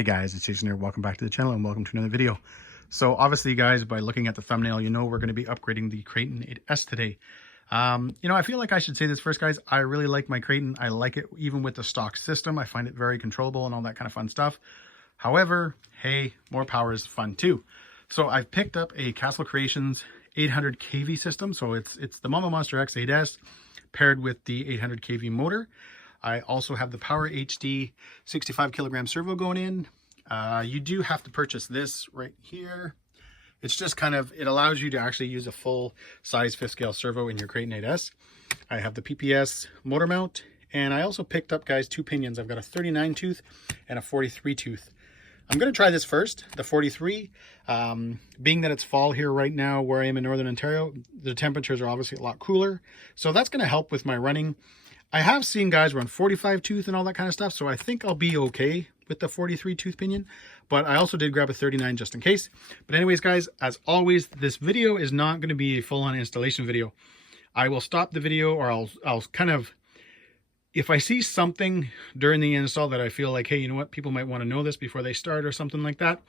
Hey guys, it's Jason here. Welcome back to the channel and welcome to another video. So obviously guys, by looking at the thumbnail, you know we're going to be upgrading the Kraton 8S today. I feel like I should say this first, guys. I really like my Kraton. I like it even with the stock system. I find it very controllable and all that kind of fun stuff. However, hey, more power is fun too. So I've picked up a Castle Creations 800 kV system. So it's the Mamba Monster X 8S paired with the 800 kV motor. I also have the Power HD 65 kilogram servo going in. You do have to purchase this right here. It's just kind of, it allows you to actually use a full size 5th scale servo in your Kraton 8S. I have the PPS Motor Mount, and I also picked up, guys, two pinions. I've got a 39 tooth and a 43 tooth. I'm going to try this first, the 43. Being that it's fall here right now where I am in Northern Ontario, the temperatures are obviously a lot cooler. So that's going to help with my running. I have seen guys run 45 tooth and all that kind of stuff, so I think I'll be okay with the 43 tooth pinion, but I also did grab a 39 just in case. But anyways, guys, as always, this video is not going to be a full-on installation video. I will stop the video, or I'll kind of, if I see something during the install that I feel like, hey, you know what, people might want to know this before they start or something like that,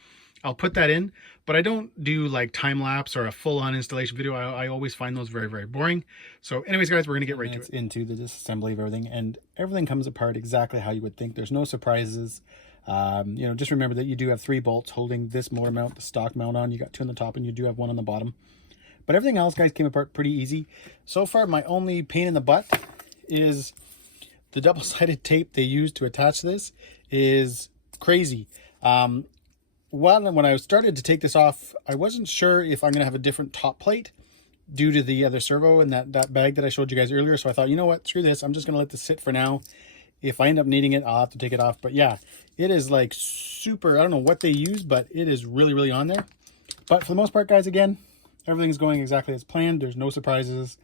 I'll put that in. But I don't do like time lapse or a full-on installation video. I always find those very, very boring. So anyways, guys, we're going to get right to it. Into the disassembly of everything, and everything comes apart exactly how you would think. There's no surprises. Just remember that you do have 3 bolts holding this motor mount, the stock mount on. You got 2 on the top and you do have 1 on the bottom. But everything else, guys, came apart pretty easy. So far, my only pain in the butt is the double-sided tape they used to attach this is crazy. When I started to take this off, I wasn't sure if I'm going to have a different top plate due to the other servo and that bag that I showed you guys earlier. So I thought, you know what, screw this. I'm just going to let this sit for now. If I end up needing it, I'll have to take it off. But yeah, it is like super, I don't know what they use, but it is really, really on there. But for the most part, guys, again, everything's going exactly as planned. There's no surprises.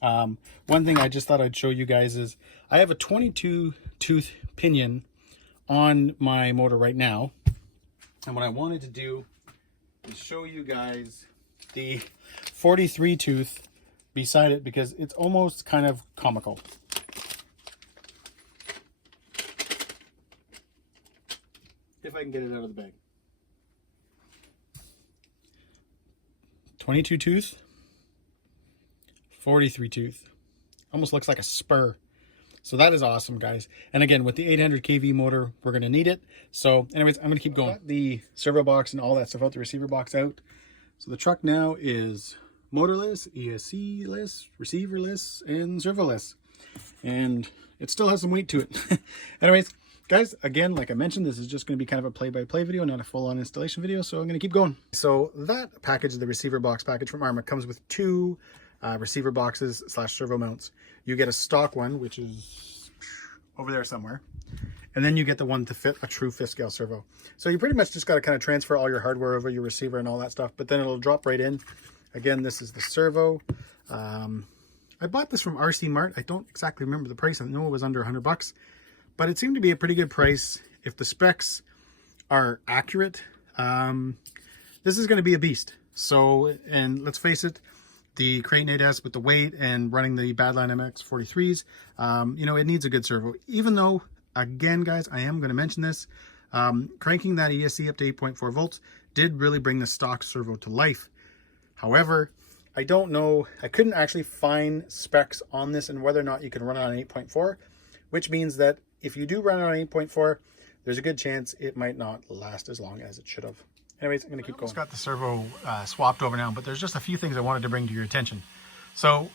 One thing I just thought I'd show you guys is I have a 22 tooth pinion on my motor right now. And what I wanted to do is show you guys the 43 tooth beside it, because it's almost kind of comical. If I can get it out of the bag. 22 tooth, 43 tooth. Almost looks like a spur. So that is awesome, guys. And again, with the 800 kV motor, we're going to need it. So anyways, I'm going to keep going. Got the servo box and all that stuff out, the receiver box out. So the truck now is motorless, ESC-less, receiverless, and servoless. And it still has some weight to it. Anyways, guys, again, like I mentioned, this is just going to be kind of a play-by-play video, not a full-on installation video, so I'm going to keep going. So that package, the receiver box package from Arrma, comes with 2 receiver boxes / servo mounts. You get a stock one, which is over there somewhere, and then you get the one to fit a true 5th scale servo. So you pretty much just got to kind of transfer all your hardware over, your receiver and all that stuff, but then it'll drop right in. Again, this is the servo. I bought this from RC Mart. I don't exactly remember the price. I know it was under $100, but it seemed to be a pretty good price. If the specs are accurate, this is going to be a beast. So, and let's face it, the Kraton 8S with the weight and running the Badland MX 43s, it needs a good servo. Even though, again, guys, I am going to mention this, cranking that ESC up to 8.4 volts did really bring the stock servo to life. However, I don't know, I couldn't actually find specs on this and whether or not you can run it on 8.4, which means that if you do run it on 8.4, there's a good chance it might not last as long as it should have. Anyways, I'm going to keep going. I've got the servo swapped over now, but there's just a few things I wanted to bring to your attention. So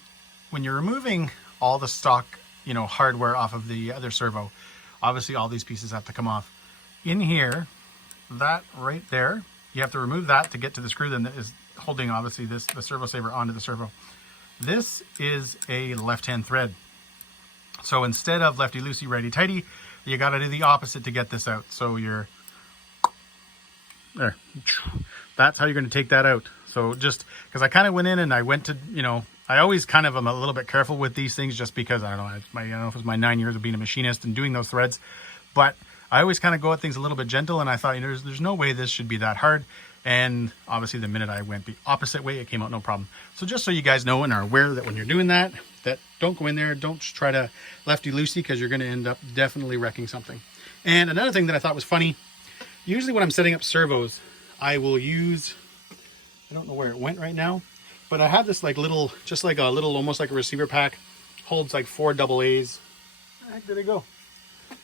when you're removing all the stock, hardware off of the other servo, obviously all these pieces have to come off. In here, that right there, you have to remove that to get to the screw then that is holding, obviously, the servo saver onto the servo. This is a left-hand thread. So instead of lefty-loosey, righty-tighty, you got to do the opposite to get this out. So you're there. That's how you're going to take that out. So just because I kind of went in and I went to, I always kind of am a little bit careful with these things just because, I don't know if it was my 9 years of being a machinist and doing those threads, but I always kind of go at things a little bit gentle, and I thought, there's no way this should be that hard. And obviously the minute I went the opposite way, it came out no problem. So just so you guys know and are aware that when you're doing that don't go in there, don't try to lefty-loosey, because you're going to end up definitely wrecking something. And another thing that I thought was funny, Usually when I'm setting up servos, I will use, I don't know where it went right now, but I have this like little, just like a little, almost like a receiver pack, holds like 4 AA's. Where the heck did it go? I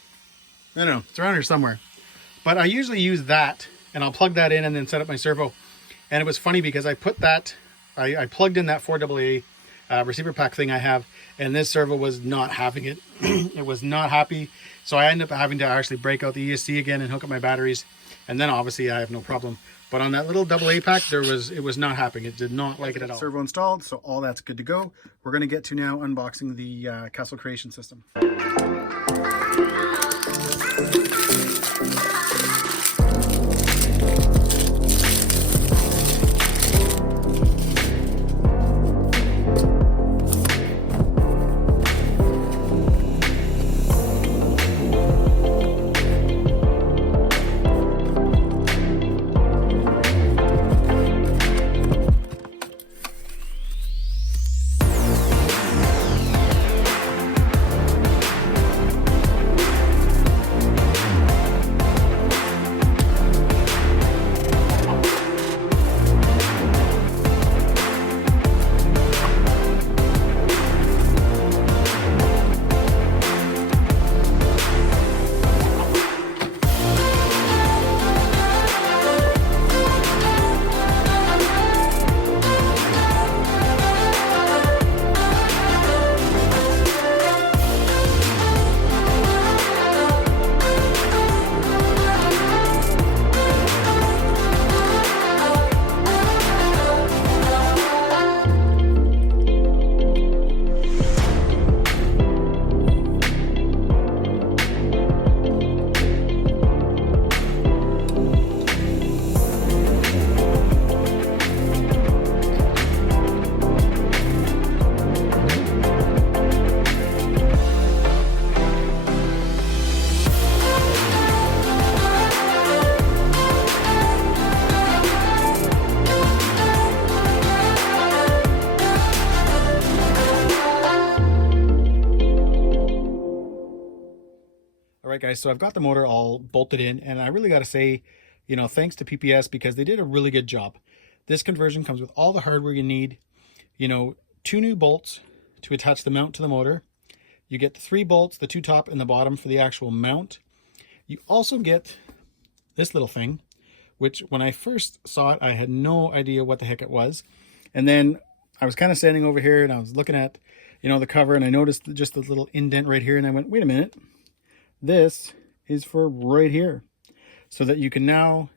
don't know, it's around here somewhere. But I usually use that, and I'll plug that in and then set up my servo. And it was funny because I put that, I plugged in that 4 AA receiver pack thing I have, and this servo was not having it. It was not happy. So I ended up having to actually break out the ESC again and hook up my batteries. And then obviously I have no problem. But on that little AA pack, it was not happening. It did not like it at all. Servo installed, so all that's good to go. We're going to get to now unboxing the Castle Creation system. All right, guys, so I've got the motor all bolted in, and I really got to say, you know, thanks to PPS because they did a really good job. This conversion comes with all the hardware you need, you know, 2 new bolts to attach the mount to the motor. You get the 3 bolts, the 2 top and the bottom for the actual mount. You also get this little thing, which when I first saw it, I had no idea what the heck it was. And then I was kind of standing over here and I was looking at, you know, the cover, and I noticed just a little indent right here, and I went, wait a minute. This is for right here, so that you can now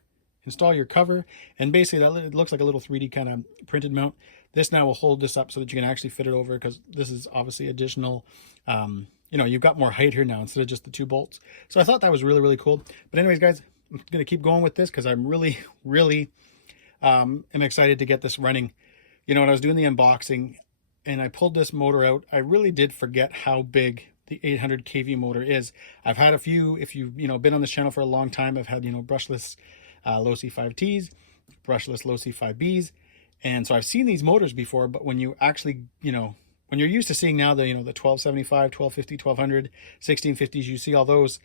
install your cover, and basically that it looks like a little 3D kind of printed mount. This now will hold this up so that you can actually fit it over, because this is obviously additional, you know, you've got more height here now instead of just the 2 bolts. So I thought that was really, really cool. But anyways, guys, I'm going to keep going with this because I'm really, really am excited to get this running. You know, when I was doing the unboxing and I pulled this motor out, I really did forget how big the 800 kV motor is. I've had a few, if you've, you know, been on this channel for a long time, I've had, you know, brushless low C5Ts, brushless low C5Bs. And so I've seen these motors before, but when you actually, you know, when you're used to seeing now the, you know, the 1275, 1250, 1200, 1650s, you see all those,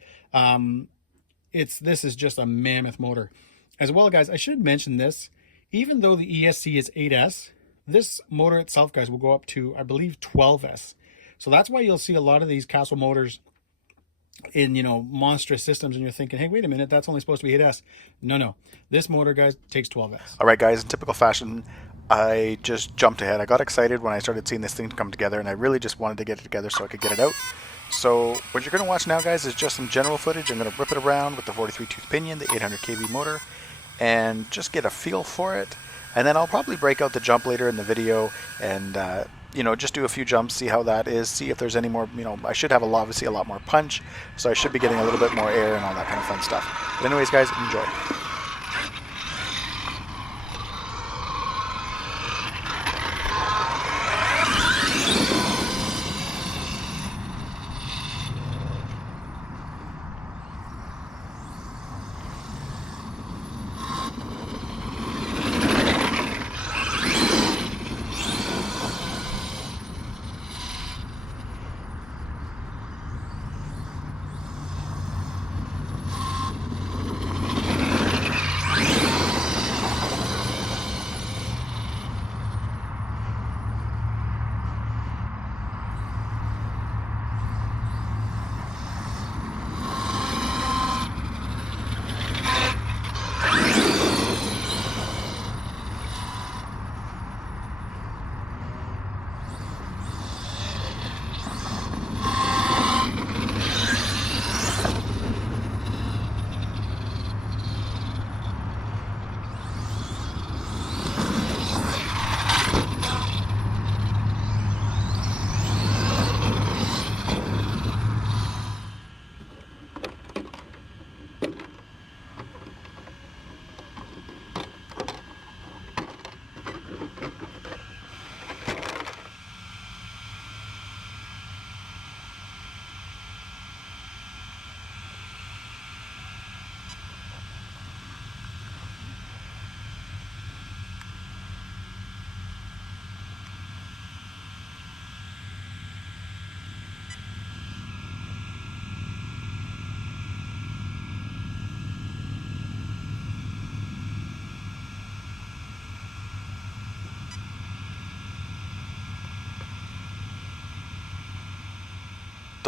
this is just a mammoth motor. As well, guys, I should mention this, even though the ESC is 8S, this motor itself, guys, will go up to, I believe, 12S. So that's why you'll see a lot of these Castle motors in, you know, monstrous systems, and you're thinking, hey, wait a minute, that's only supposed to be 8S. No. This motor, guys, takes 12S. All right, guys, in typical fashion, I just jumped ahead. I got excited when I started seeing this thing come together, and I really just wanted to get it together so I could get it out. So what you're going to watch now, guys, is just some general footage. I'm going to rip it around with the 43-tooth pinion, the 800 kV motor, and just get a feel for it. And then I'll probably break out the jump later in the video and, you know, just do a few jumps, see how that is, see if there's any more, you know, I should have obviously a lot more punch, so I should be getting a little bit more air and all that kind of fun stuff. But anyways, guys, enjoy.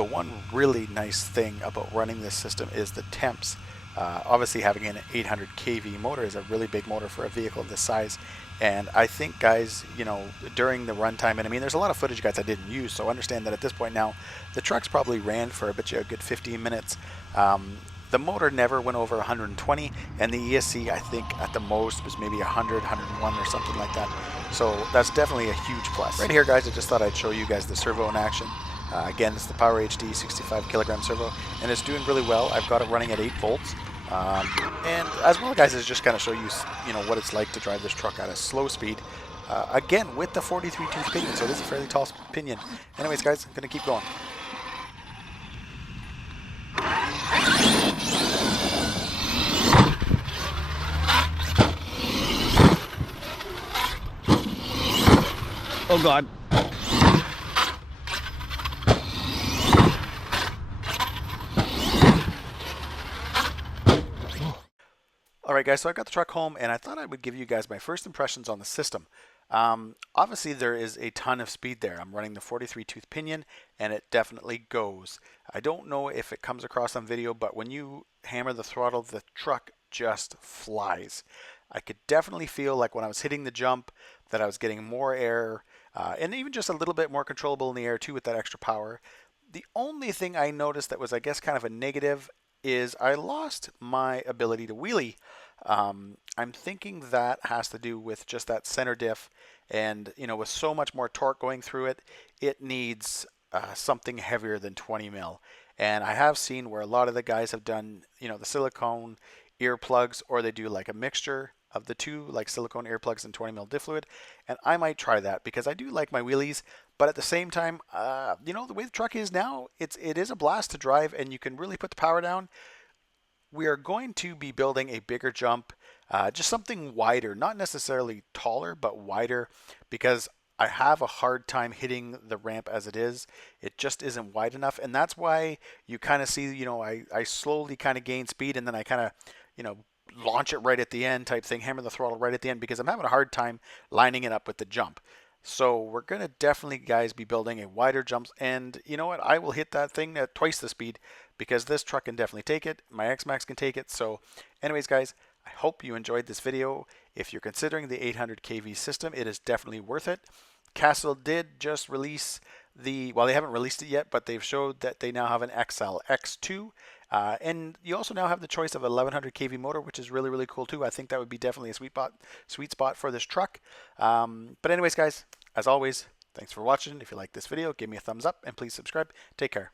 the one really nice thing about running this system is the temps. Obviously having an 800 kV motor is a really big motor for a vehicle of this size, and I think, guys, you know, during the runtime, and I mean there's a lot of footage, guys, I didn't use, so understand that at this point now the truck's probably ran for a good 15 minutes. The motor never went over 120, and the ESC, I think at the most was maybe 100, 101 or something like that. So that's definitely a huge plus. Right here, guys, I just thought I'd show you guys the servo in action. Again, it's the Power HD 65 kilogram servo, and it's doing really well. I've got it running at 8 volts. And as well, guys, is just kind of show you, you know, what it's like to drive this truck at a slow speed. Again, with the 43 tooth pinion, so this is a fairly tall pinion. Anyways, guys, I'm going to keep going. Oh God. Alright, guys, so I got the truck home, and I thought I would give you guys my first impressions on the system. Obviously there is a ton of speed there. I'm running the 43 tooth pinion, and it definitely goes. I don't know if it comes across on video, but when you hammer the throttle, the truck just flies. I could definitely feel like when I was hitting the jump that I was getting more air, and even just a little bit more controllable in the air too with that extra power. The only thing I noticed that was, I guess, kind of a negative is I lost my ability to wheelie. I'm thinking that has to do with just that center diff, and you know, with so much more torque going through it, it needs something heavier than 20 mil. And I have seen where a lot of the guys have done, you know, the silicone earplugs, or they do like a mixture of the two, like silicone earplugs and 20 mil diff fluid. And I might try that because I do like my wheelies, but at the same time, you know, the way the truck is now, it is a blast to drive, and you can really put the power down. We are going to be building a bigger jump, just something wider, not necessarily taller, but wider, because I have a hard time hitting the ramp as it is. It just isn't wide enough, and that's why you kind of see, you know, I slowly kind of gain speed, and then I kind of, you know, launch it right at the end type thing, hammer the throttle right at the end, because I'm having a hard time lining it up with the jump. So we're going to definitely, guys, be building a wider jumps, and you know what, I will hit that thing at twice the speed because this truck can definitely take it. My X-maxx can take it. So anyways, guys, I hope you enjoyed this video. If you're considering the 800 kV system, it is definitely worth it. Castle did just release the, well, they haven't released it yet, but they've showed that they now have an XL X2. And you also now have the choice of 1100 kV motor, which is really, really cool too. I think that would be definitely a sweet spot for this truck. But anyways, guys, as always, thanks for watching. If you like this video, give me a thumbs up and please subscribe. Take care.